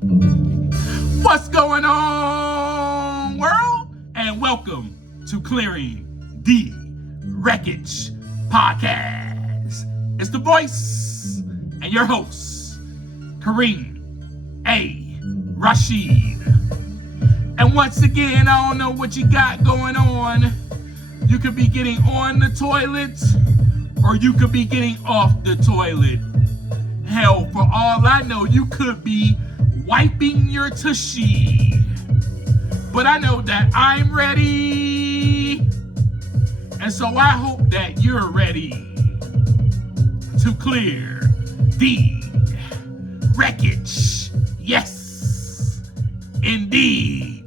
What's going on, world? And welcome to Clearing the Wreckage Podcast. It's the voice and your host, Kareem A. Rashid. And once again, I don't know what you got going on. You could be getting on the toilet, or you could be getting off the toilet. Hell, for all I know, you could be wiping your tushy. But I know that I'm ready. And so I hope that you're ready to clear the wreckage. Yes, indeed.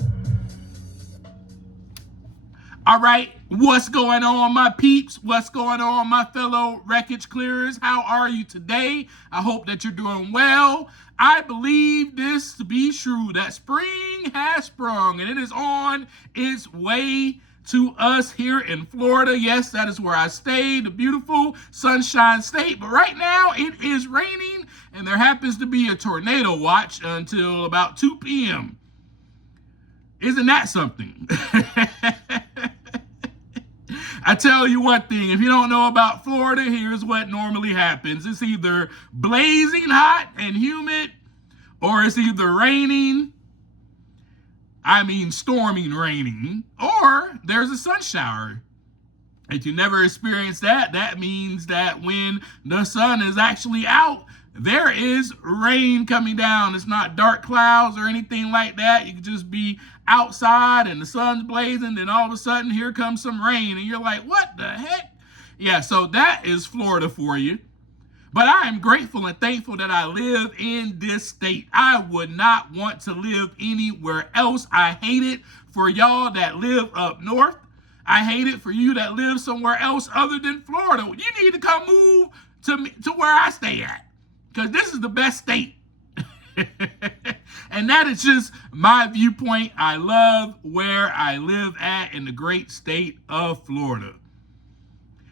All right, what's going on, my peeps? What's going on, my fellow wreckage clearers? How are you today? I hope that you're doing well. I believe this to be true, that spring has sprung and it is on its way to us here in Florida. Yes, that is where I stay, the beautiful Sunshine State. But right now it is raining and there happens to be a tornado watch until about 2 p.m. Isn't that something? I tell you one thing, if you don't know about Florida, here's what normally happens. It's either blazing hot and humid, or it's either raining, storming raining, or there's a sun shower. If you never experienced that, that means that when the sun is actually out, there is rain coming down. It's not dark clouds or anything like that. You can just be outside and the sun's blazing, and all of a sudden here comes some rain and you're like, what the heck? Yeah, so that is Florida for you. But I am grateful and thankful that I live in this state. I would not want to live anywhere else. I hate it for y'all that live up north. I hate it for you that live somewhere else other than Florida. You need to come move to where I stay at, because this is the best state. And that is just my viewpoint. I love where I live at in the great state of Florida.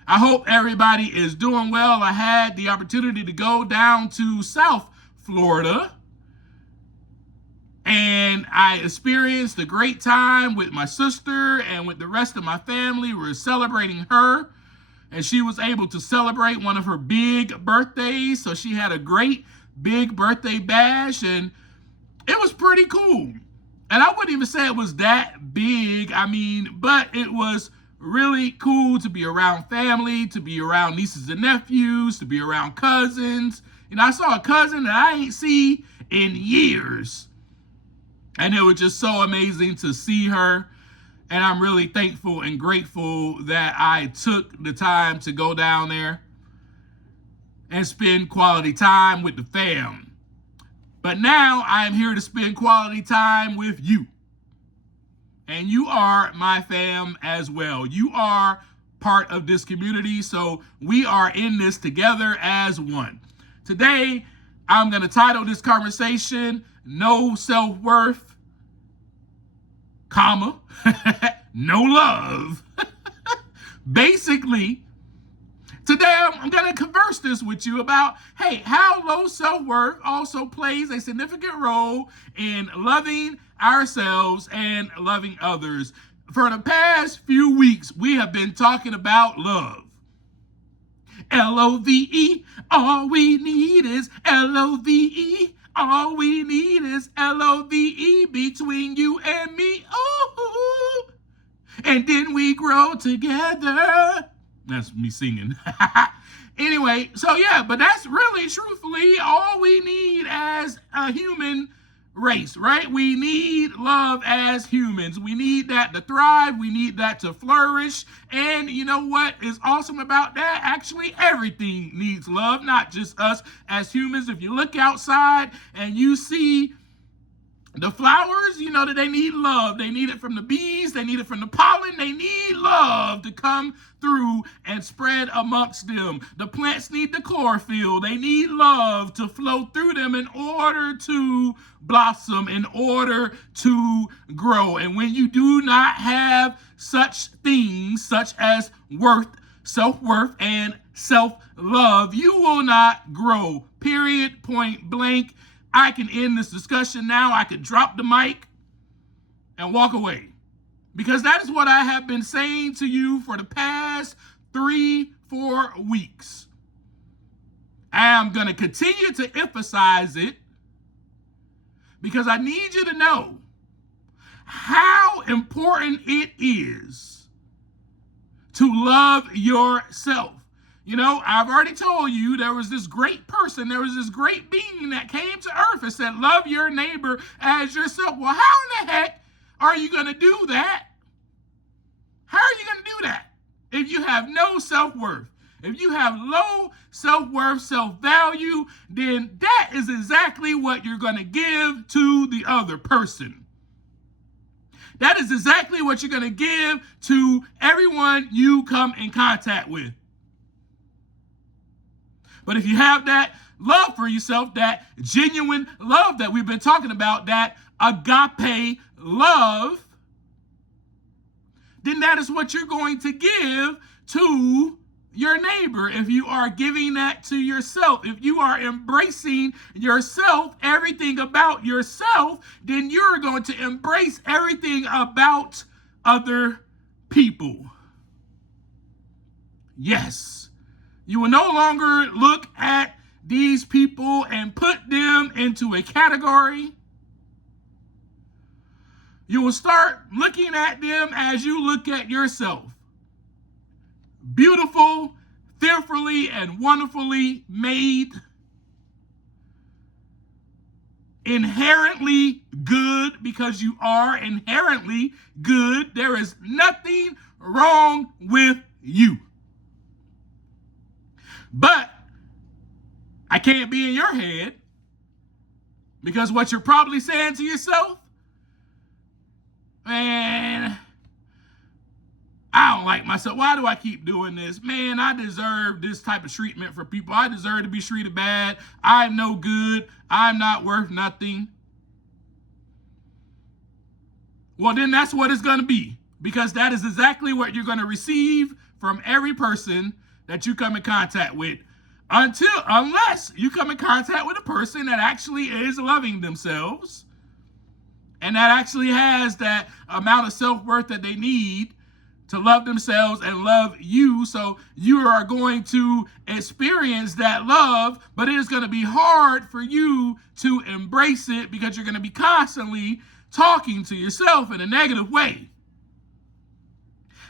I hope everybody is doing well. I had the opportunity to go down to South Florida, and I experienced a great time with my sister and with the rest of my family. We were celebrating her, and she was able to celebrate one of her big birthdays. So she had a great big birthday bash, and it was pretty cool. And I wouldn't even say it was that big. But it was really cool to be around family, to be around nieces and nephews, to be around cousins. I saw a cousin that I ain't seen in years. And it was just so amazing to see her. And I'm really thankful and grateful that I took the time to go down there and spend quality time with the fam. But now I'm here to spend quality time with you. And you are my fam as well. You are part of this community, so we are in this together as one. Today, I'm going to title this conversation, No Self-Worth, comma, No Love. Basically, today I'm going to converse this with you about, hey, how low self-worth also plays a significant role in loving ourselves and loving others. For the past few weeks, we have been talking about love. Love, all we need is love. All we need is love between you and me. Ooh. And then we grow together. That's me singing. Anyway, so yeah, but that's really truthfully all we need as a human race, right? We need love as humans. We need that to thrive. We need that to flourish. And you know what is awesome about that? Actually, everything needs love, not just us as humans. If you look outside and you see the flowers, you know that they need love. They need it from the bees. They need it from the pollen. They need love to come through and spread amongst them. The plants need the chlorophyll. They need love to flow through them in order to blossom, in order to grow. And when you do not have such things, such as self-worth, and self-love, you will not grow. Period. Point blank. I can end this discussion now. I could drop the mic and walk away. Because that is what I have been saying to you for the past 3-4 weeks. I'm going to continue to emphasize it because I need you to know how important it is to love yourself. You know, I've already told you there was this great person, there was this great being that came to earth and said, love your neighbor as yourself. Well, how in the heck are you going to do that? How are you going to do that if you have no self-worth? If you have low self-worth, self-value, then that is exactly what you're going to give to the other person. That is exactly what you're going to give to everyone you come in contact with. But if you have that love for yourself, that genuine love that we've been talking about, that agape love, then that is what you're going to give to your neighbor. If you are giving that to yourself, if you are embracing yourself, everything about yourself, then you're going to embrace everything about other people. Yes, you will no longer look at these people and put them into a category. You will start looking at them as you look at yourself. Beautiful, fearfully, and wonderfully made. Inherently good, because you are inherently good. There is nothing wrong with you. But I can't be in your head, because what you're probably saying to yourself, man, I don't like myself. Why do I keep doing this? Man, I deserve this type of treatment from people. I deserve to be treated bad. I'm no good. I'm not worth nothing. Well, then that's what it's going to be, because that is exactly what you're going to receive from every person that you come in contact with, unless you come in contact with a person that actually is loving themselves and that actually has that amount of self-worth that they need to love themselves and love you. So you are going to experience that love, but it is going to be hard for you to embrace it because you're going to be constantly talking to yourself in a negative way.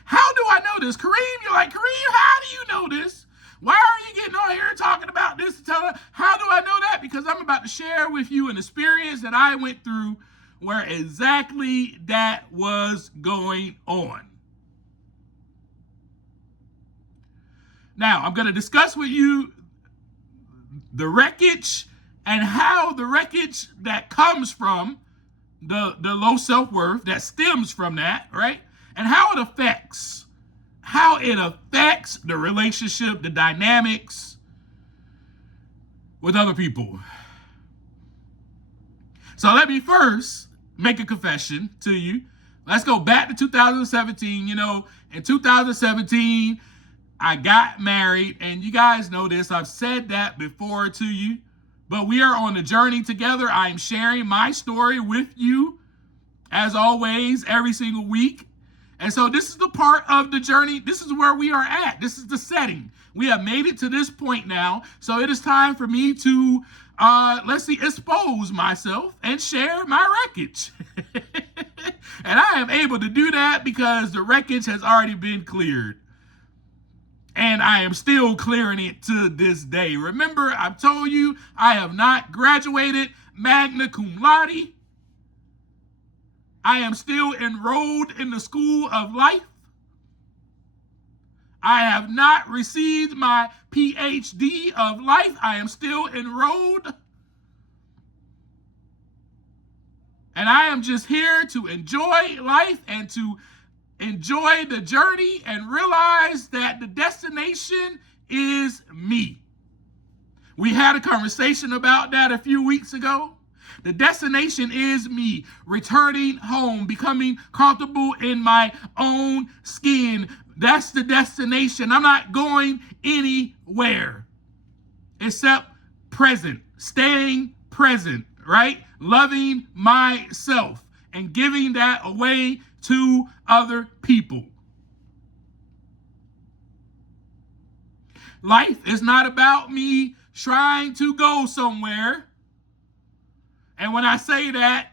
How do I know this? Kareem, you're like, Kareem, how do you know this? Why are you getting on here talking about this? How do I know that? Because I'm about to share with you an experience that I went through where exactly that was going on. Now, I'm going to discuss with you the wreckage and how the wreckage that comes from the low self-worth, that stems from that, right? And how it affects the relationship, the dynamics with other people. So let me first make a confession to you. Let's go back to 2017. You know, in 2017, I got married, and you guys know this. I've said that before to you, but we are on a journey together. I'm sharing my story with you, as always, every single week. And so this is the part of the journey. This is where we are at. This is the setting. We have made it to this point now. So it is time for me to, expose myself and share my wreckage. And I am able to do that because the wreckage has already been cleared. And I am still clearing it to this day. Remember, I've told you I have not graduated magna cum laude. I am still enrolled in the school of life. I have not received my PhD of life. I am still enrolled. And I am just here to enjoy life and to enjoy the journey and realize that the destination is me. We had a conversation about that a few weeks ago. The destination is me returning home, becoming comfortable in my own skin. That's the destination. I'm not going anywhere except present, staying present, right? Loving myself and giving that away to other people. Life is not about me trying to go somewhere. And when I say that,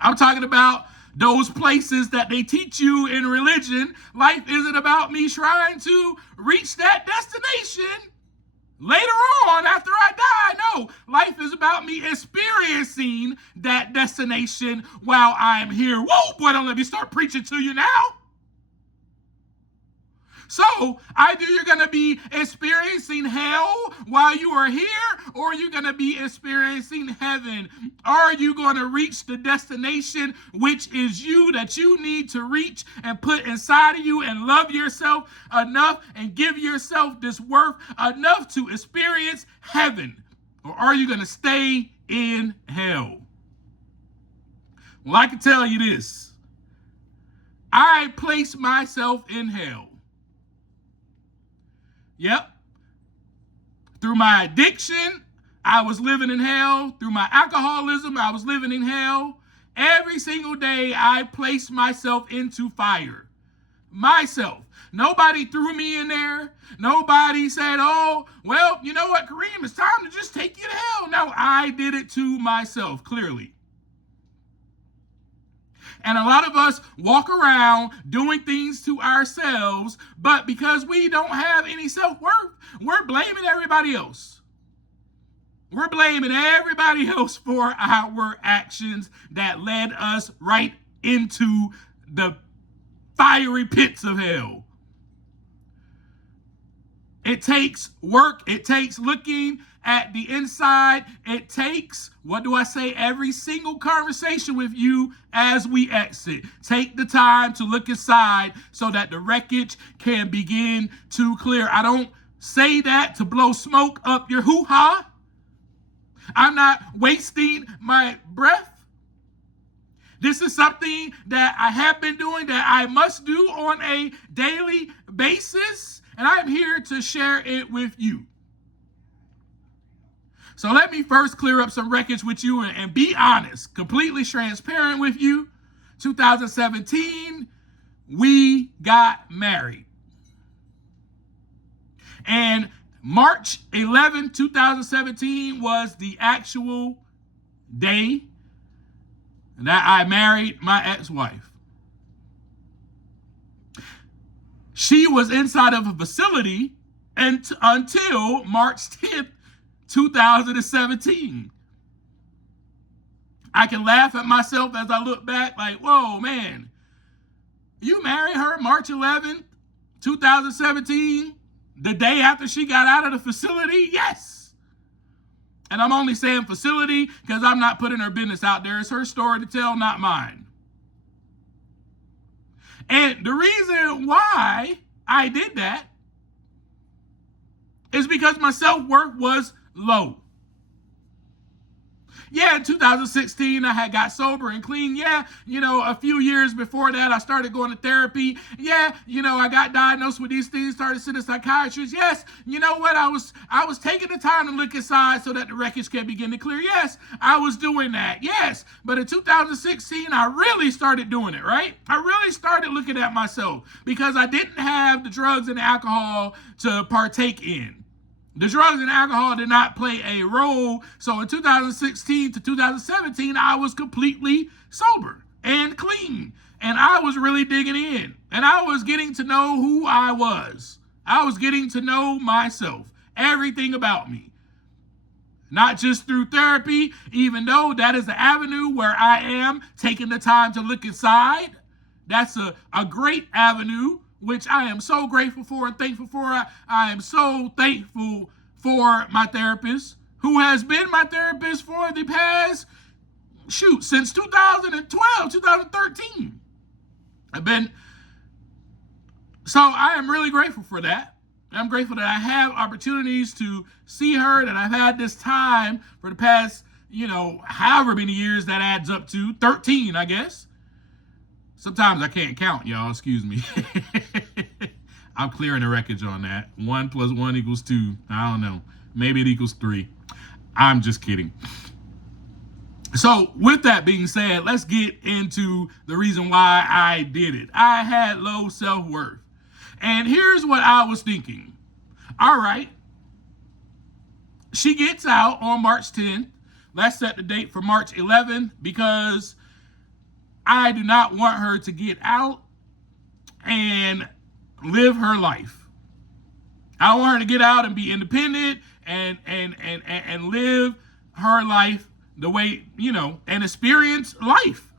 I'm talking about those places that they teach you in religion. Life isn't about me trying to reach that destination later on after I die. No, life is about me experiencing that destination while I'm here. Whoa, boy, don't let me start preaching to you now. So, either you're going to be experiencing hell while you are here, or you're going to be experiencing heaven. Are you going to reach the destination, which is you, that you need to reach and put inside of you and love yourself enough and give yourself this worth enough to experience heaven? Or are you going to stay in hell? Well, I can tell you this. I place myself in hell. Yep. Through my addiction, I was living in hell. Through my alcoholism, I was living in hell. Every single day, I placed myself into fire. Myself. Nobody threw me in there. Nobody said, oh, well, you know what, Kareem, it's time to just take you to hell. No, I did it to myself, clearly. And a lot of us walk around doing things to ourselves, but because we don't have any self-worth, we're blaming everybody else. We're blaming everybody else for our actions that led us right into the fiery pits of hell. It takes work. It takes looking at the inside. It takes, what do I say, every single conversation with you as we exit. Take the time to look inside so that the wreckage can begin to clear. I don't say that to blow smoke up your hoo-ha. I'm not wasting my breath. This is something that I have been doing, that I must do on a daily basis, and I'm here to share it with you. So let me first clear up some wreckage with you and be honest, completely transparent with you. 2017, we got married. And March 11, 2017 was the actual day that I married my ex-wife. She was inside of a facility until March 10th, 2017. I can laugh at myself as I look back like, whoa, man, you married her March 11th, 2017, the day after she got out of the facility? Yes. And I'm only saying facility because I'm not putting her business out there. It's her story to tell, not mine. And the reason why I did that is because my self-worth was low. Yeah, in 2016, I had got sober and clean. Yeah, a few years before that, I started going to therapy. Yeah, I got diagnosed with these things, started seeing a psychiatrist. Yes, you know what? I was taking the time to look inside so that the wreckage can begin to clear. Yes, I was doing that. Yes, but in 2016, I really started doing it, right? I really started looking at myself because I didn't have the drugs and the alcohol to partake in. The drugs and alcohol did not play a role. So in 2016 to 2017, I was completely sober and clean. And I was really digging in. And I was getting to know who I was. I was getting to know myself, everything about me. Not just through therapy, even though that is the avenue where I am taking the time to look inside. That's a great avenue, which I am so grateful for and thankful for. I am so thankful for my therapist, who has been my therapist for the past, since 2012, 2013. So I am really grateful for that. I'm grateful that I have opportunities to see her, that I've had this time for the past, however many years that adds up to, 13, I guess. Sometimes I can't count, y'all, excuse me. I'm clearing the wreckage on that. 1 + 1 = 2. I don't know. Maybe it equals 3. I'm just kidding. So with that being said, let's get into the reason why I did it. I had low self-worth. And here's what I was thinking. All right, she gets out on March 10th. Let's set the date for March 11th because I do not want her to get out and live her life. I want her to get out and be independent and live her life the way, and experience life.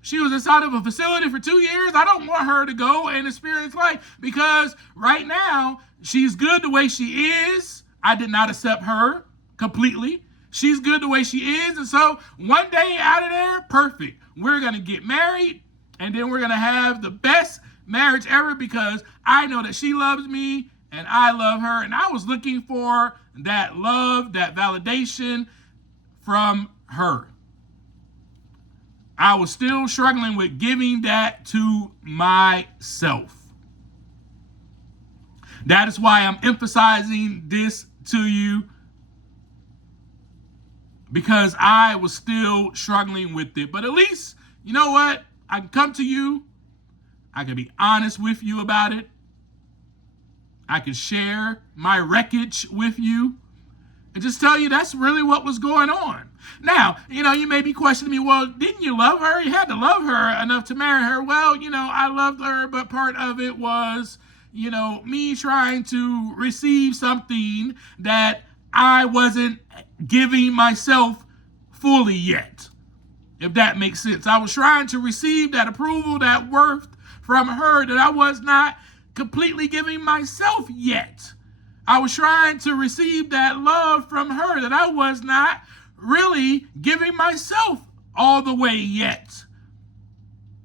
She was inside of a facility for 2 years. I don't want her to go and experience life because right now she's good the way she is. I did not accept her completely. She's good the way she is. And so one day out of there, perfect. We're going to get married and then we're going to have the best marriage ever because I know that she loves me and I love her. And I was looking for that love, that validation from her. I was still struggling with giving that to myself. That is why I'm emphasizing this to you, because I was still struggling with it. But at least, you know what? I can come to you. I can be honest with you about it. I can share my wreckage with you and just tell you that's really what was going on. Now, you may be questioning me, well, didn't you love her? You had to love her enough to marry her. Well, I loved her, but part of it was, me trying to receive something that I wasn't giving myself fully yet, if that makes sense. I was trying to receive that approval, that worth from her that I was not completely giving myself yet. I was trying to receive that love from her that I was not really giving myself all the way yet.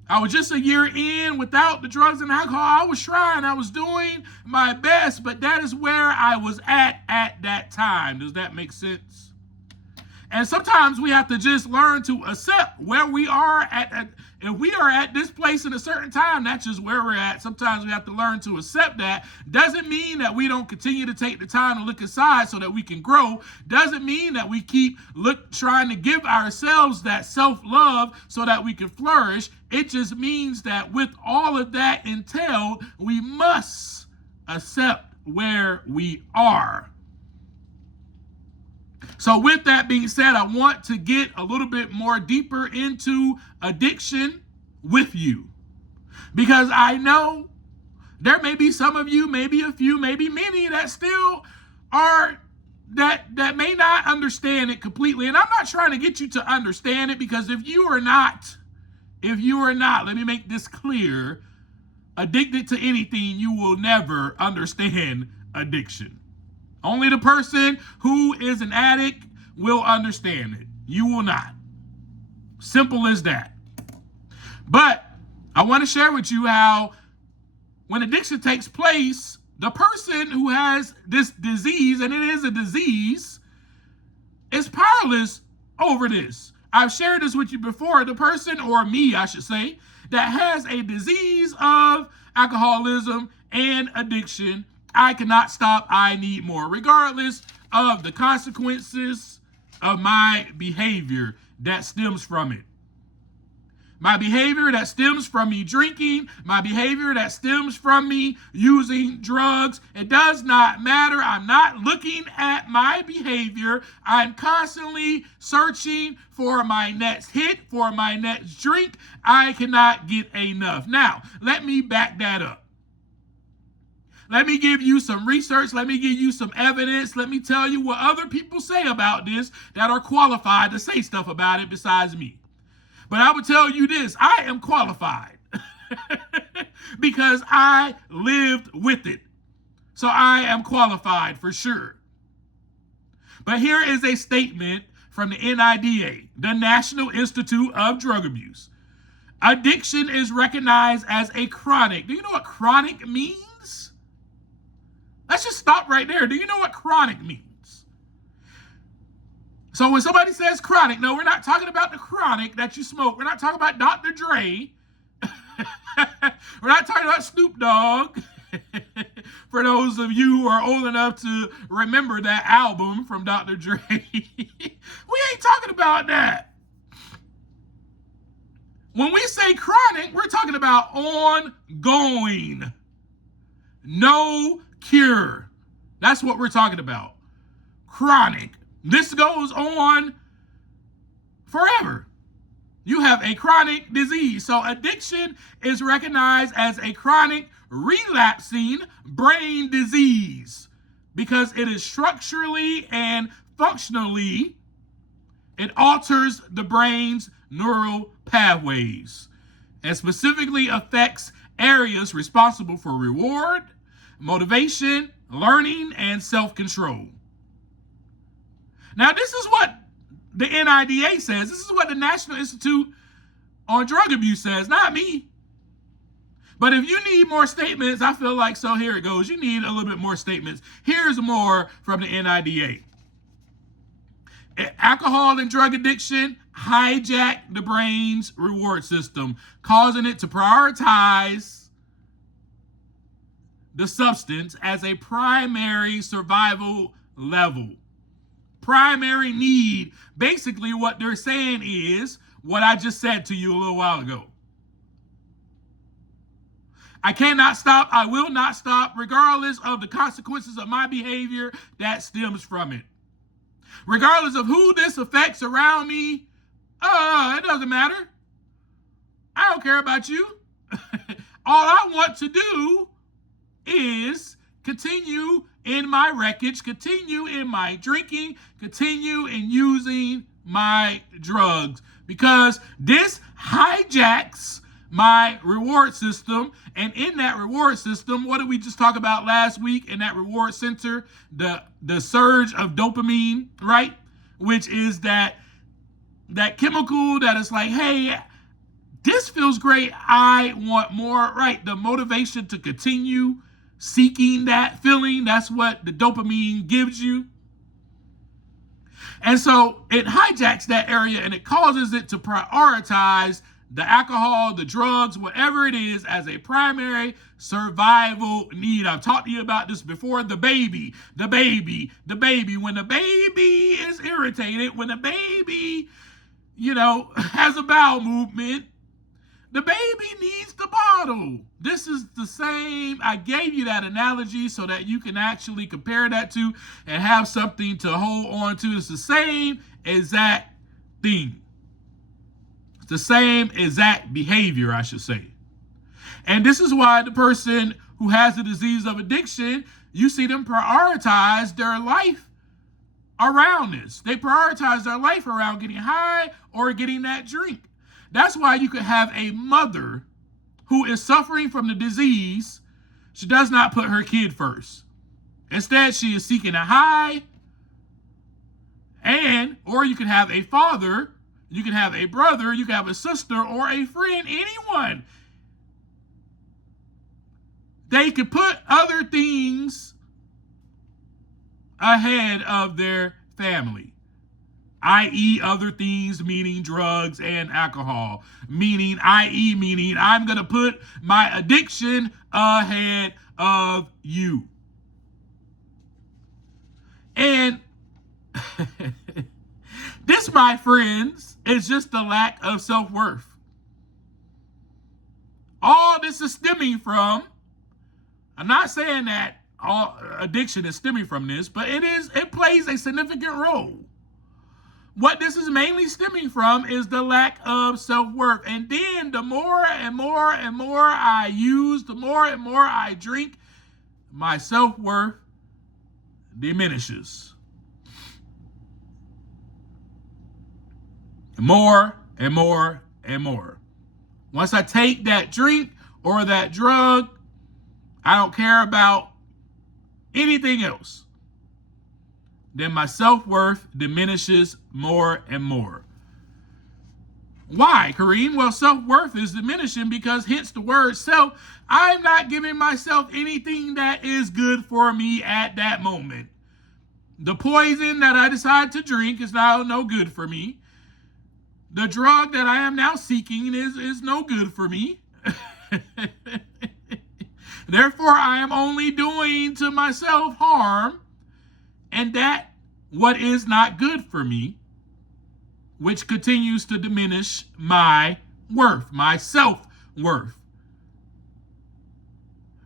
I was just a year in without the drugs and alcohol. I was trying. I was doing my best, but that is where I was at that time. Does that make sense? And sometimes we have to just learn to accept where we are at. If we are at this place in a certain time, that's just where we're at. Sometimes we have to learn to accept that. Doesn't mean that we don't continue to take the time to look inside so that we can grow. Doesn't mean that we keep trying to give ourselves that self-love so that we can flourish. It just means that with all of that entailed, we must accept where we are. So with that being said, I want to get a little bit more deeper into addiction with you, because I know there may be some of you, maybe a few, maybe many that still are that may not understand it completely. And I'm not trying to get you to understand it, because if you are not, let me make this clear, addicted to anything, you will never understand addiction. Only the person who is an addict will understand it. You will not. Simple as that. But I want to share with you how when addiction takes place, the person who has this disease, and it is a disease, is powerless over this. I've shared this with you before. The person, or me, I should say, that has a disease of alcoholism and addiction, I cannot stop. I need more, regardless of the consequences of my behavior that stems from it. My behavior that stems from me drinking, my behavior that stems from me using drugs, it does not matter. I'm not looking at my behavior. I'm constantly searching for my next hit, for my next drink. I cannot get enough. Now, let me back that up. Let me give you some research. Let me give you some evidence. Let me tell you what other people say about this that are qualified to say stuff about it besides me. But I would tell you this, I am qualified because I lived with it. So I am qualified for sure. But here is a statement from the NIDA, the National Institute of Drug Abuse. Addiction is recognized as a chronic. Do you know what chronic means? Let's just stop right there. Do you know what chronic means? So when somebody says chronic, no, we're not talking about the chronic that you smoke. We're not talking about Dr. Dre. We're not talking about Snoop Dogg. For those of you who are old enough to remember that album from Dr. Dre. We ain't talking about that. When we say chronic, we're talking about ongoing. No cure. That's what we're talking about. Chronic. This goes on forever. You have a chronic disease. So addiction is recognized as a chronic relapsing brain disease because it is structurally and functionally, it alters the brain's neural pathways and specifically affects areas responsible for reward, motivation, learning, and self-control. Now, this is what the NIDA says. This is what the National Institute on Drug Abuse says, not me. But if you need more statements, I feel like, so here it goes. You need a little bit more statements. Here's more from the NIDA. Alcohol and drug addiction hijack the brain's reward system, causing it to prioritize the substance as a primary survival level. Primary need. Basically, what they're saying is what I just said to you a little while ago. I cannot stop. I will not stop, regardless of the consequences of my behavior that stems from it. Regardless of who this affects around me, it doesn't matter. I don't care about you. All I want to do is continue in my wreckage, continue in my drinking, continue in using my drugs, because this hijacks my reward system. And in that reward system, what did we just talk about last week in that reward center? The surge of dopamine, right? Which is that chemical that is like, hey, this feels great, I want more, right? The motivation to continue seeking that feeling, that's what the dopamine gives you. And so it hijacks that area and it causes it to prioritize the alcohol, the drugs, whatever it is, as a primary survival need. I've talked to you about this before. The baby. When the baby is irritated, when the baby, has a bowel movement, the baby needs the bottle. This is the same. I gave you that analogy so that you can actually compare that to and have something to hold on to. It's the same exact thing. It's the same exact behavior, I should say. And this is why the person who has the disease of addiction, you see them prioritize their life around this. They prioritize their life around getting high or getting that drink. That's why you could have a mother who is suffering from the disease. She does not put her kid first. Instead, she is seeking a high. Or you can have a father, you can have a brother, you can have a sister or a friend, anyone. They could put other things ahead of their family. I.e. other things, meaning drugs and alcohol. Meaning I'm going to put my addiction ahead of you. And this, my friends, is just the lack of self-worth. All this is stemming from, I'm not saying that all addiction is stemming from this, but it plays a significant role. What this is mainly stemming from is the lack of self-worth. And then the more and more and more I use, the more and more I drink, my self-worth diminishes. More and more and more. Once I take that drink or that drug, I don't care about anything else. Then my self-worth diminishes more and more. Why, Kareem? Well, self-worth is diminishing because hence the word self. I'm not giving myself anything that is good for me at that moment. The poison that I decide to drink is now no good for me. The drug that I am now seeking is no good for me. Therefore, I am only doing to myself harm, and that what is not good for me, which continues to diminish my worth, my self-worth.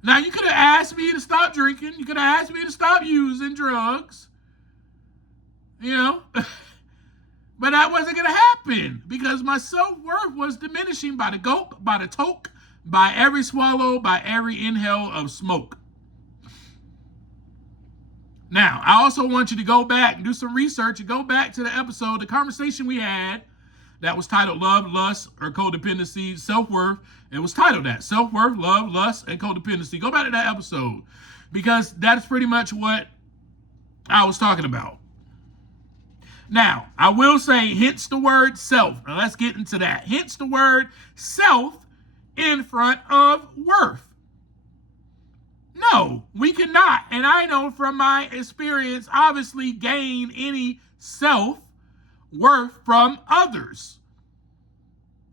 Now, you could have asked me to stop drinking. You could have asked me to stop using drugs. But that wasn't going to happen because my self-worth was diminishing by the gulp, by the toke, by every swallow, by every inhale of smoke. Now, I also want you to go back and do some research and go back to the episode, the conversation we had that was titled Love, Lust, or Codependency, Self-Worth. It was titled that, Self-Worth, Love, Lust, and Codependency. Go back to that episode because that's pretty much what I was talking about. Now, I will say, hence the word self. Now, let's get into that. Hence the word self in front of worth. No, we cannot, and I know from my experience, obviously gain any self-worth from others.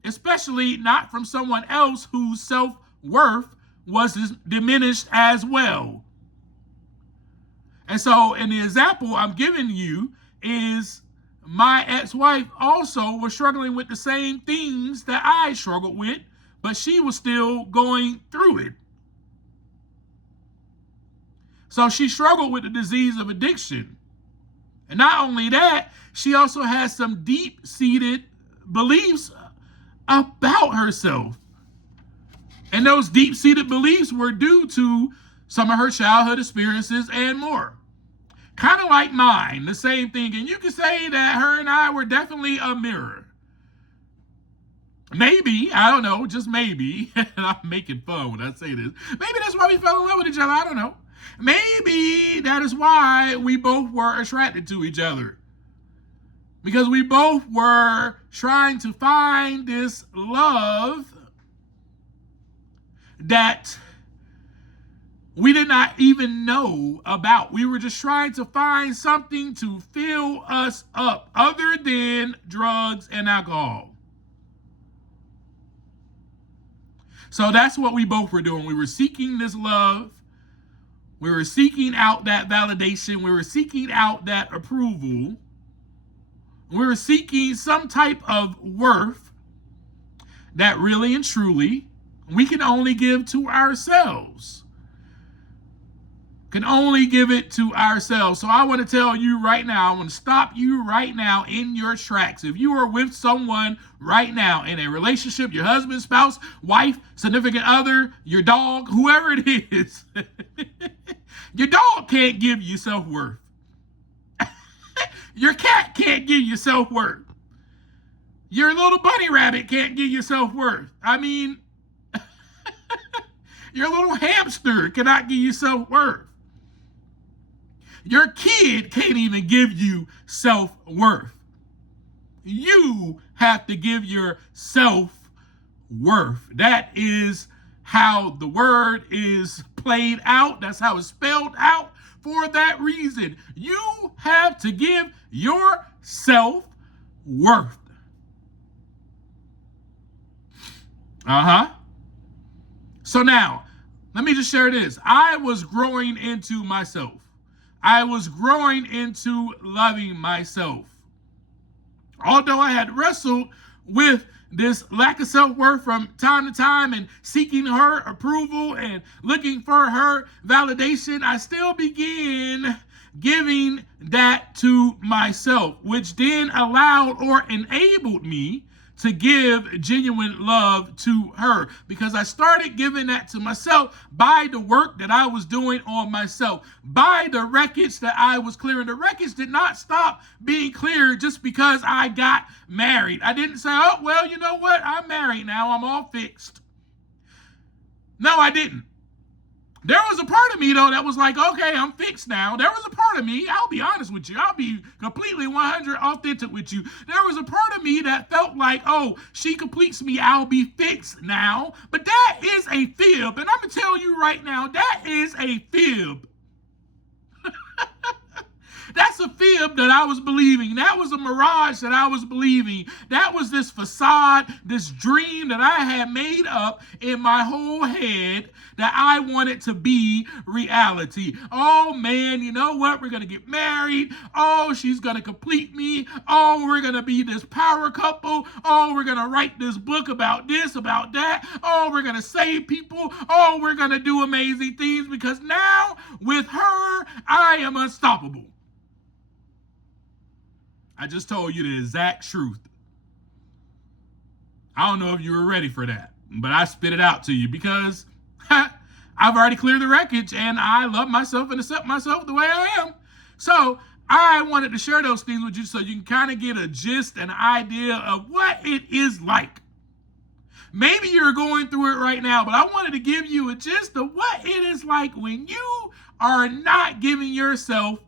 Especially not from someone else whose self-worth was diminished as well. And so, in the example I'm giving you is my ex-wife also was struggling with the same things that I struggled with, but she was still going through it. So she struggled with the disease of addiction. And not only that, she also has some deep-seated beliefs about herself. And those deep-seated beliefs were due to some of her childhood experiences and more. Kind of like mine, the same thing. And you can say that her and I were definitely a mirror. Maybe, I don't know, just maybe. And I'm making fun when I say this. Maybe that's why we fell in love with each other. I don't know. Maybe that is why we both were attracted to each other. Because we both were trying to find this love that we did not even know about. We were just trying to find something to fill us up other than drugs and alcohol. So that's what we both were doing. We were seeking this love. We were seeking out that validation. We were seeking out that approval. We were seeking some type of worth that really and truly we can only give to ourselves. Can only give it to ourselves. So I want to tell you right now, I want to stop you right now in your tracks. If you are with someone right now in a relationship, your husband, spouse, wife, significant other, your dog, whoever it is, your dog can't give you self-worth. Your cat can't give you self-worth. Your little bunny rabbit can't give you self-worth. I mean, your little hamster cannot give you self-worth. Your kid can't even give you self-worth. You have to give your self-worth. That is how the word is played out. That's how it's spelled out. For that reason, you have to give your self-worth. So now, let me just share this. I was growing into myself. I was growing into loving myself. Although I had wrestled with this lack of self-worth from time to time and seeking her approval and looking for her validation, I still began giving that to myself, which then allowed or enabled me to give genuine love to her, because I started giving that to myself by the work that I was doing on myself, by the wreckage that I was clearing. The wreckage did not stop being cleared just because I got married. I didn't say, oh, well, you know what? I'm married now. I'm all fixed. No, I didn't. There was a part of me, though, that was like, okay, I'm fixed now. There was a part of me, I'll be honest with you. I'll be completely 100 authentic with you. There was a part of me that felt like, oh, she completes me. I'll be fixed now. But that is a fib. And I'm going to tell you right now, that is a fib. That's a fib that I was believing. That was a mirage that I was believing. That was this facade, this dream that I had made up in my whole head that I wanted to be reality. Oh man, you know what? We're going to get married. Oh, she's going to complete me. Oh, we're going to be this power couple. Oh, we're going to write this book about this, about that. Oh, we're going to save people. Oh, we're going to do amazing things because now with her, I am unstoppable. I just told you the exact truth. I don't know if you were ready for that, but I spit it out to you because I've already cleared the wreckage and I love myself and accept myself the way I am. So I wanted to share those things with you so you can kind of get a gist and idea of what it is like. Maybe you're going through it right now, but I wanted to give you a gist of what it is like when you are not giving yourself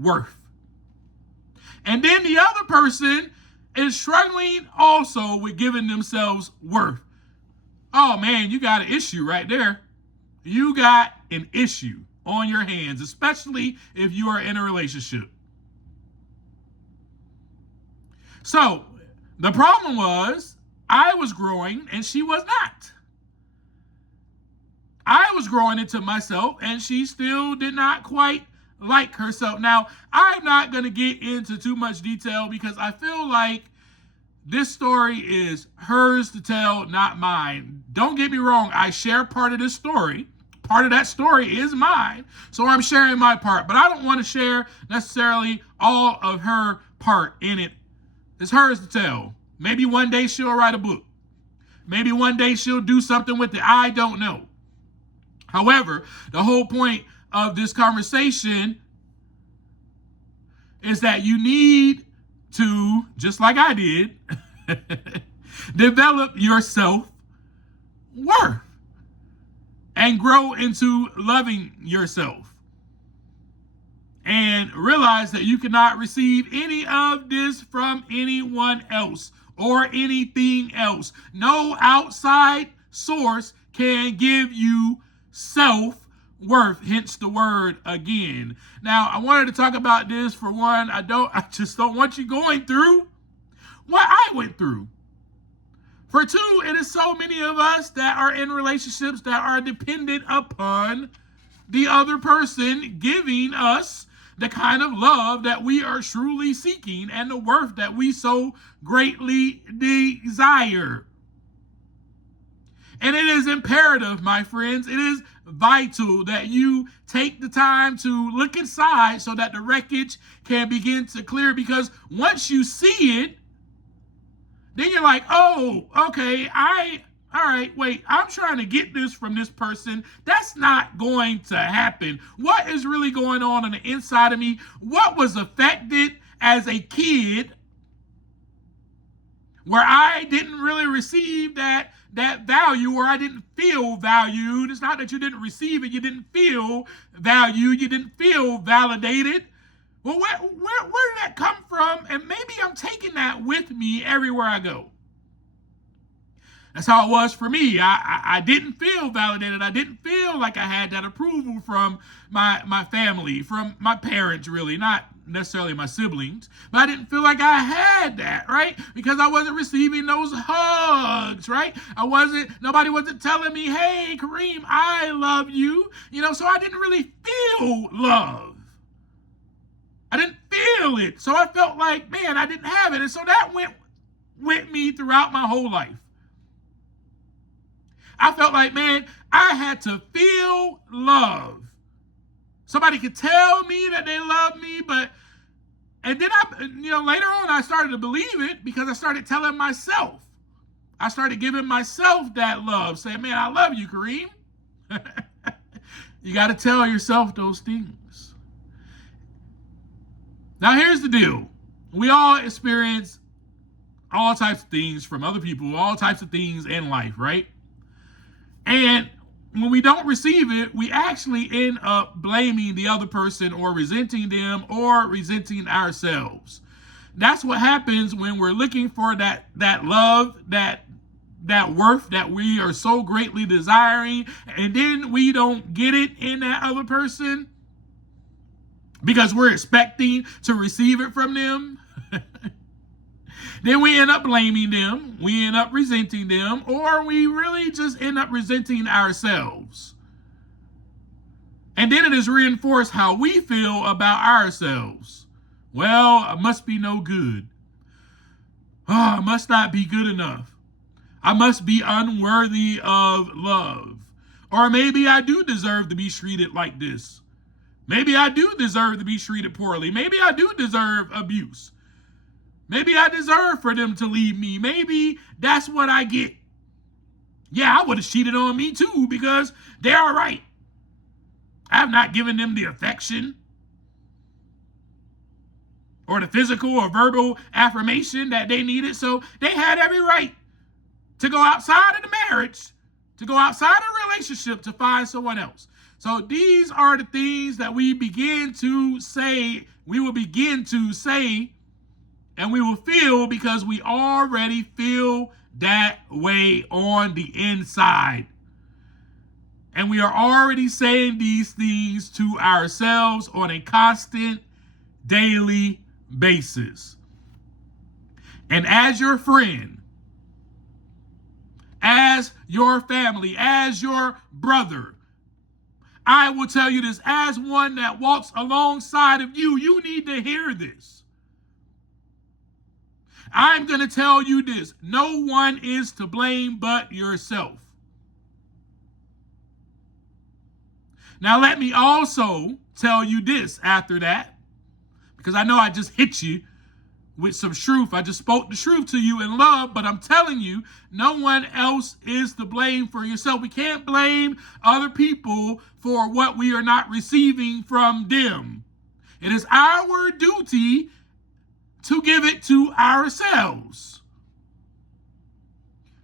worth. And then the other person is struggling also with giving themselves worth. Oh man, you got an issue right there. You got an issue on your hands, especially if you are in a relationship. So the problem was I was growing and she was not. I was growing into myself and she still did not quite like herself. Now, I'm not going to get into too much detail because I feel like this story is hers to tell, not mine. Don't get me wrong. I share part of this story. Part of that story is mine. So I'm sharing my part, but I don't want to share necessarily all of her part in it. It's hers to tell. Maybe one day she'll write a book. Maybe one day she'll do something with it. I don't know. However, the whole point of this conversation is that you need to, just like I did, develop your self-worth and grow into loving yourself and realize that you cannot receive any of this from anyone else or anything else. No outside source can give you self-worth, hence the word again. Now, I wanted to talk about this. For one, I just don't want you going through what I went through. For two, it is so many of us that are in relationships that are dependent upon the other person giving us the kind of love that we are truly seeking and the worth that we so greatly desire. And it is imperative, my friends, it is vital that you take the time to look inside so that the wreckage can begin to clear, because once you see it, then you're like, oh, okay, all right, wait, I'm trying to get this from this person. That's not going to happen. What is really going on the inside of me? What was affected as a kid where I didn't really receive that value, or I didn't feel valued? It's not that you didn't receive it, you didn't feel valued, you didn't feel validated. Well, where did that come from? And maybe I'm taking that with me everywhere I go. That's how it was for me. I didn't feel validated. I didn't feel like I had that approval from my family, from my parents, really, not necessarily my siblings, but I didn't feel like I had that, right? Because I wasn't receiving those hugs, right? Nobody wasn't telling me, hey, Kareem, I love you, so I didn't really feel love. I didn't feel it. So I felt like, man, I didn't have it. And so that went with me throughout my whole life. I felt like, man, I had to feel love. Somebody could tell me that they love me, and then later on I started to believe it because I started telling myself. I started giving myself that love, saying, man, I love you, Kareem. You got to tell yourself those things. Now, here's the deal. We all experience all types of things from other people, all types of things in life, right? And when we don't receive it, we actually end up blaming the other person or resenting them or resenting ourselves. That's what happens when we're looking for that love, that worth that we are so greatly desiring, and then we don't get it in that other person. because we're expecting to receive it from them. Then we end up blaming them, we end up resenting them, or we really just end up resenting ourselves. And then it is reinforced how we feel about ourselves. Well, I must be no good. I must not be good enough. I must be unworthy of love. Or maybe I do deserve to be treated like this. Maybe I do deserve to be treated poorly. Maybe I do deserve abuse. Maybe I deserve for them to leave me. Maybe that's what I get. Yeah, I would have cheated on me too because they're all right. I have not given them the affection or the physical or verbal affirmation that they needed. So they had every right to go outside of the marriage, to go outside of the relationship to find someone else. So these are the things that we begin to say, we will begin to say, and we will feel because we already feel that way on the inside. And we are already saying these things to ourselves on a constant, daily basis. And as your friend, as your family, as your brother, I will tell you this, as one that walks alongside of you, you need to hear this. I'm going to tell you this. No one is to blame but yourself. Now, let me also tell you this after that, because I know I just hit you with some truth. I just spoke the truth to you in love, but I'm telling you, no one else is to blame for yourself. We can't blame other people for what we are not receiving from them. It is our duty to give it to ourselves.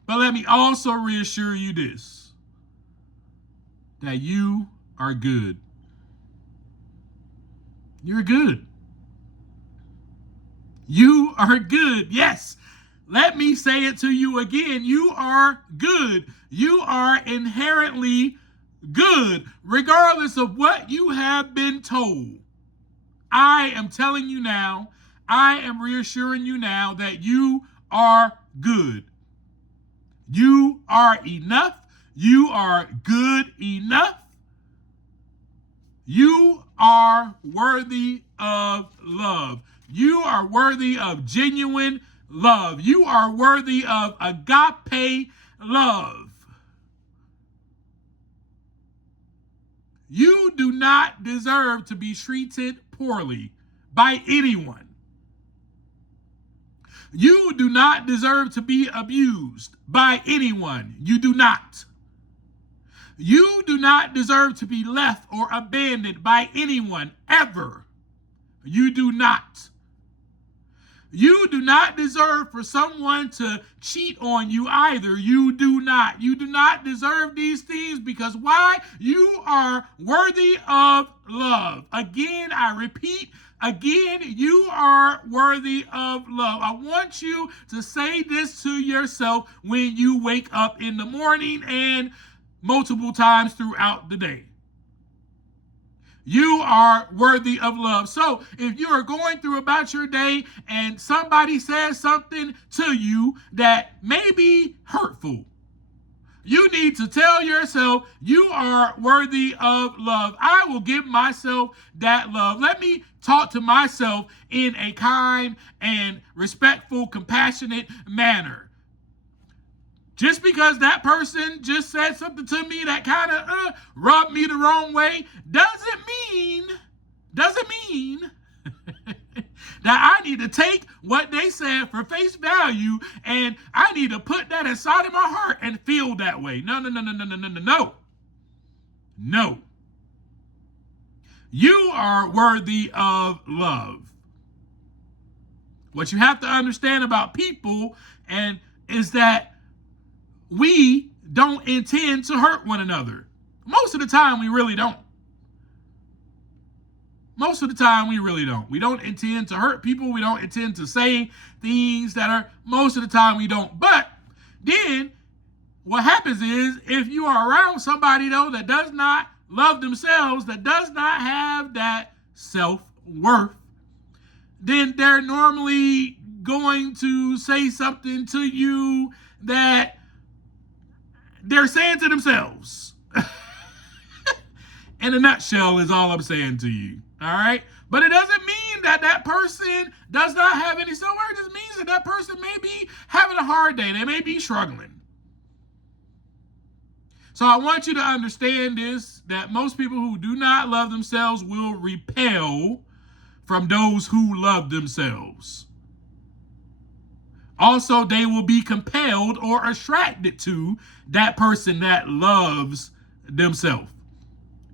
But let me also reassure you this, that you are good. You're good. You are good. Yes. Let me say it to you again. You are good. You are inherently good, regardless of what you have been told. I am telling you now, I am reassuring you now that you are good. You are enough. You are good enough. You are worthy of love. You are worthy of genuine love. You are worthy of agape love. You do not deserve to be treated poorly by anyone. You do not deserve to be abused by anyone. You do not. You do not deserve to be left or abandoned by anyone ever. You do not. You do not deserve for someone to cheat on you either. You do not. You do not deserve these things because why? You are worthy of love. Again, I repeat, again, you are worthy of love. I want you to say this to yourself when you wake up in the morning and multiple times throughout the day. You are worthy of love. So if you are going through about your day and somebody says something to you that may be hurtful, you need to tell yourself you are worthy of love. I will give myself that love. Let me talk to myself in a kind and respectful, compassionate manner. Just because that person just said something to me that kind of rubbed me the wrong way doesn't mean that I need to take what they said for face value and I need to put that inside of my heart and feel that way. No. No. You are worthy of love. What you have to understand about people is that we don't intend to hurt one another. Most of the time, we really don't. Most of the time, we really don't. We don't intend to hurt people. We don't intend to say things that are, most of the time, we don't. But then what happens is if you are around somebody, though, that does not love themselves, that does not have that self-worth, then they're normally going to say something to you that they're saying to themselves. In a nutshell is all I'm saying to you. All right? But it doesn't mean that that person does not have any self-worth. It just means that that person may be having a hard day. They may be struggling. So I want you to understand this, that most people who do not love themselves will repel from those who love themselves. Also, they will be compelled or attracted to that person that loves themselves.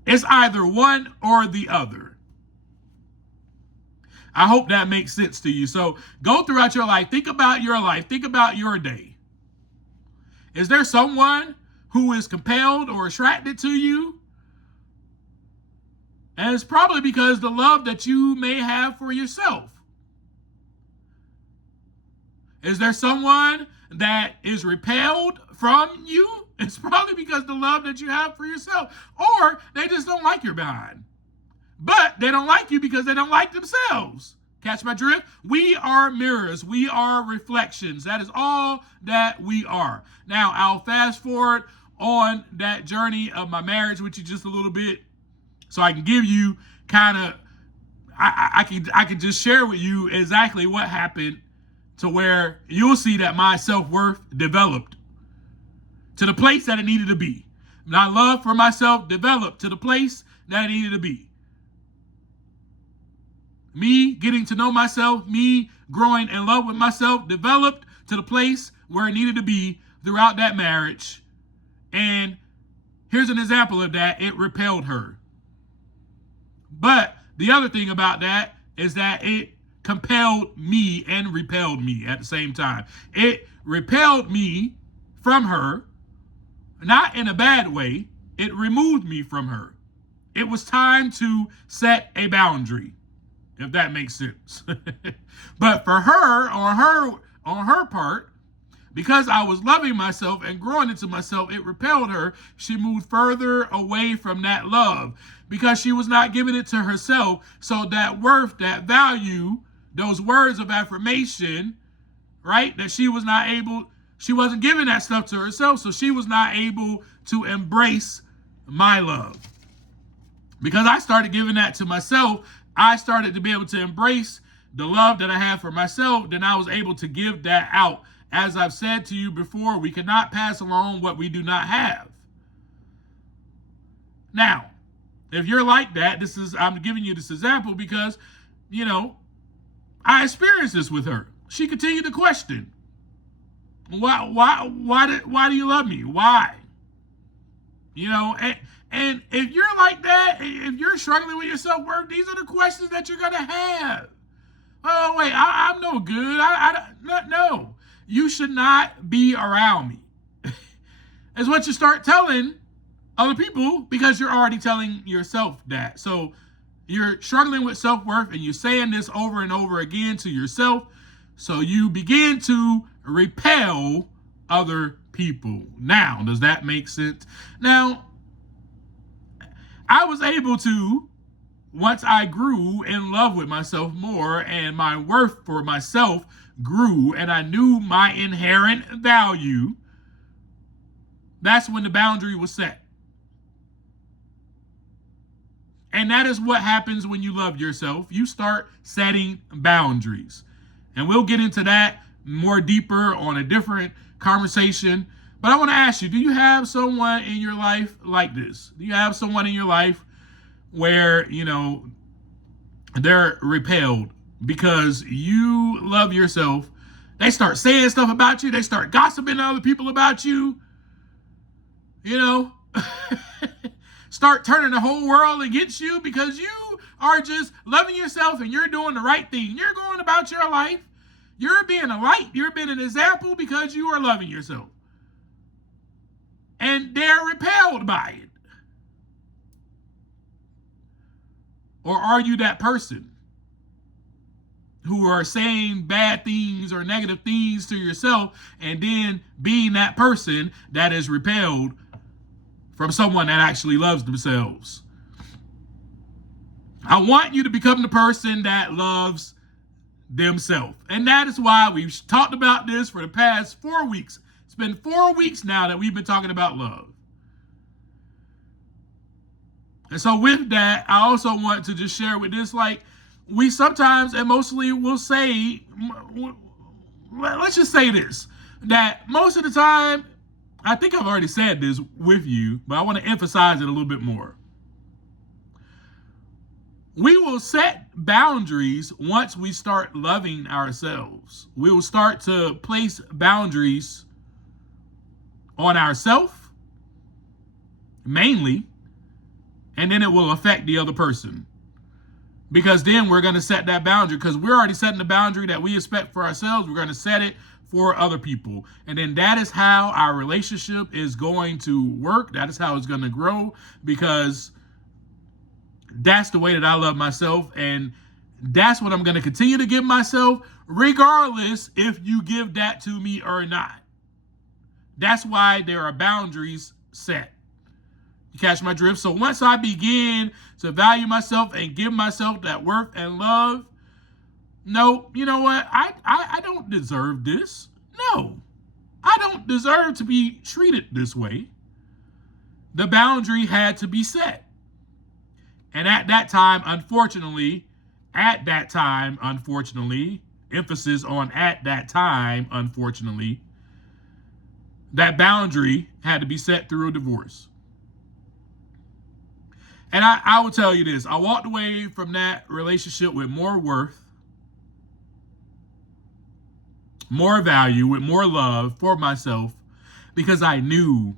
It's either one or the other. I hope that makes sense to you. So go throughout your life. Think about your life. Think about your day. Is there someone who is compelled or attracted to you? And it's probably because the love that you may have for yourself. Is there someone that is repelled from you? It's probably because the love that you have for yourself. Or they just don't like your behind. But they don't like you because they don't like themselves. Catch my drift? We are mirrors. We are reflections. That is all that we are. Now, I'll fast forward on that journey of my marriage with you just a little bit so I can give you kind of, I can just share with you exactly what happened to where you'll see that my self-worth developed to the place that it needed to be. My love for myself developed to the place that it needed to be. Me getting to know myself, me growing in love with myself, developed to the place where it needed to be throughout that marriage. And here's an example of that. It repelled her. But the other thing about that is that it compelled me and repelled me at the same time. It repelled me from her, not in a bad way. It removed me from her. It was time to set a boundary, if that makes sense. But for her, on her part, because I was loving myself and growing into myself, it repelled her. She moved further away from that love because she was not giving it to herself. So that worth, that value, those words of affirmation, right? That she wasn't giving that stuff to herself. So she was not able to embrace my love. Because I started giving that to myself, I started to be able to embrace the love that I have for myself. Then I was able to give that out. As I've said to you before, we cannot pass along what we do not have. Now, if you're like that, I'm giving you this example because, I experienced this with her. She continued to question, why do you love me? Why? And if you're like that, if you're struggling with your self-worth, these are the questions that you're going to have. Oh, wait, I'm no good. No. You should not be around me. It's what you start telling other people because you're already telling yourself that. So you're struggling with self-worth and you're saying this over and over again to yourself. So you begin to repel other people. Now, does that make sense? Now, I was able to, once I grew in love with myself more and my worth for myself grew and I knew my inherent value, that's when the boundary was set. And that is what happens when you love yourself. You start setting boundaries. And we'll get into that more deeper on a different conversation. But I want to ask you, do you have someone in your life like this? Do you have someone in your life where, they're repelled because you love yourself? They start saying stuff about you. They start gossiping to other people about you. Start turning the whole world against you because you are just loving yourself and you're doing the right thing. You're going about your life. You're being a light. You're being an example because you are loving yourself. And they're repelled by it. Or are you that person who are saying bad things or negative things to yourself and then being that person that is repelled from someone that actually loves themselves? I want you to become the person that loves themselves. And that is why we've talked about this for the past 4 weeks. It's been 4 weeks now that we've been talking about love. And so with that, I also want to just share with this, like, we sometimes and mostly will say, let's just say this, that most of the time, I think I've already said this with you, but I want to emphasize it a little bit more. We will set boundaries once we start loving ourselves. We will start to place boundaries on ourselves, mainly, and then it will affect the other person. Because then we're going to set that boundary, because we're already setting the boundary that we expect for ourselves. We're going to set it for other people. And then that is how our relationship is going to work. That is how it's going to grow, because that's the way that I love myself. And that's what I'm going to continue to give myself, regardless if you give that to me or not. That's why there are boundaries set. You catch my drift? So once I begin to value myself and give myself that worth and love, no, you know what? I don't deserve this. No, I don't deserve to be treated this way. The boundary had to be set. And at that time, unfortunately, emphasis on at that time, unfortunately, that boundary had to be set through a divorce. And I will tell you this, I walked away from that relationship with more worth, more value, with more love for myself, because I knew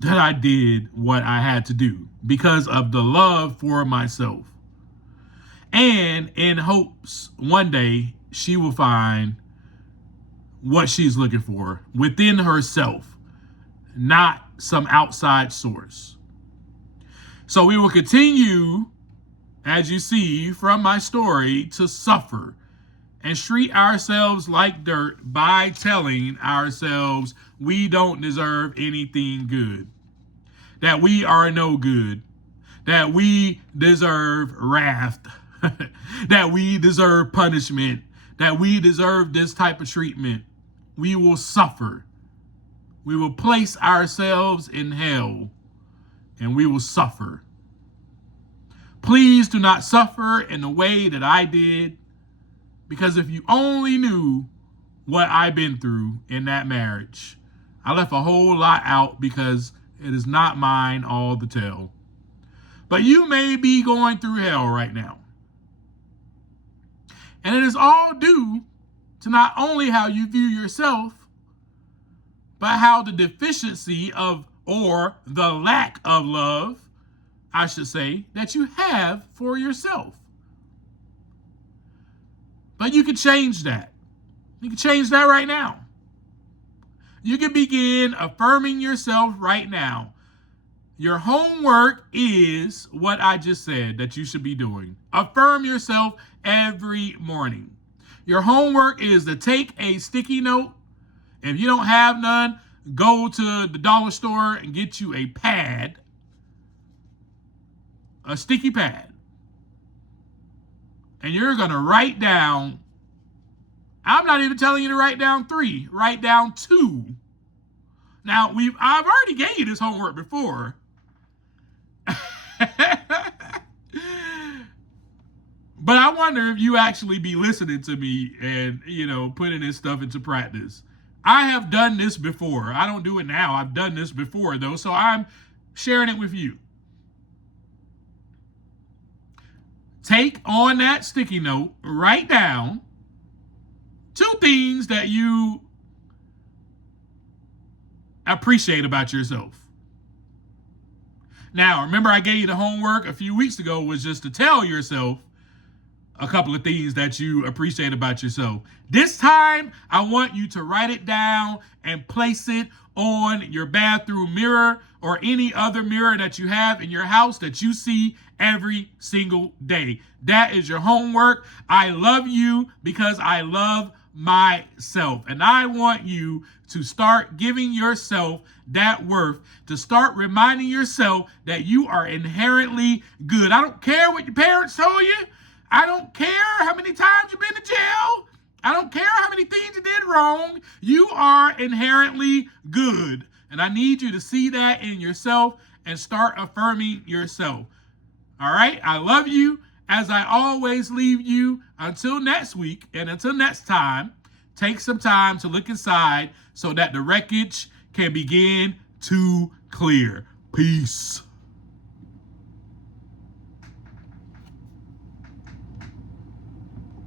that I did what I had to do because of the love for myself. And in hopes one day she will find what she's looking for within herself, not some outside source. So we will continue, as you see from my story, to suffer and treat ourselves like dirt by telling ourselves we don't deserve anything good, that we are no good, that we deserve wrath, that we deserve punishment, that we deserve this type of treatment. We will suffer. We will place ourselves in hell, and we will suffer. Please do not suffer in the way that I did, because if you only knew what I've been through in that marriage, I left a whole lot out because it is not mine all to tell. But you may be going through hell right now. And it is all due to not only how you view yourself, but how the deficiency of, or the lack of love, I should say, that you have for yourself. But you can change that. You can change that right now. You can begin affirming yourself right now. Your homework is what I just said that you should be doing. Affirm yourself every morning. Your homework is to take a sticky note. If you don't have none, go to the dollar store and get you a pad, a sticky pad. And you're going to write down, I'm not even telling you to write down 3, write down 2. Now, I've already gave you this homework before. But I wonder if you actually be listening to me and, putting this stuff into practice. I have done this before. I don't do it now. I've done this before, though, so I'm sharing it with you. Take on that sticky note, write down 2 things that you appreciate about yourself. Now, remember I gave you the homework a few weeks ago was just to tell yourself a couple of things that you appreciate about yourself. This time, I want you to write it down and place it on your bathroom mirror or any other mirror that you have in your house that you see every single day. That is your homework. I love you because I love myself. And I want you to start giving yourself that worth, to start reminding yourself that you are inherently good. I don't care what your parents told you. I don't care how many times you've been to jail. I don't care how many things you did wrong. You are inherently good. And I need you to see that in yourself and start affirming yourself. All right? I love you. As I always leave you, until next week and until next time, take some time to look inside so that the wreckage can begin to clear. Peace.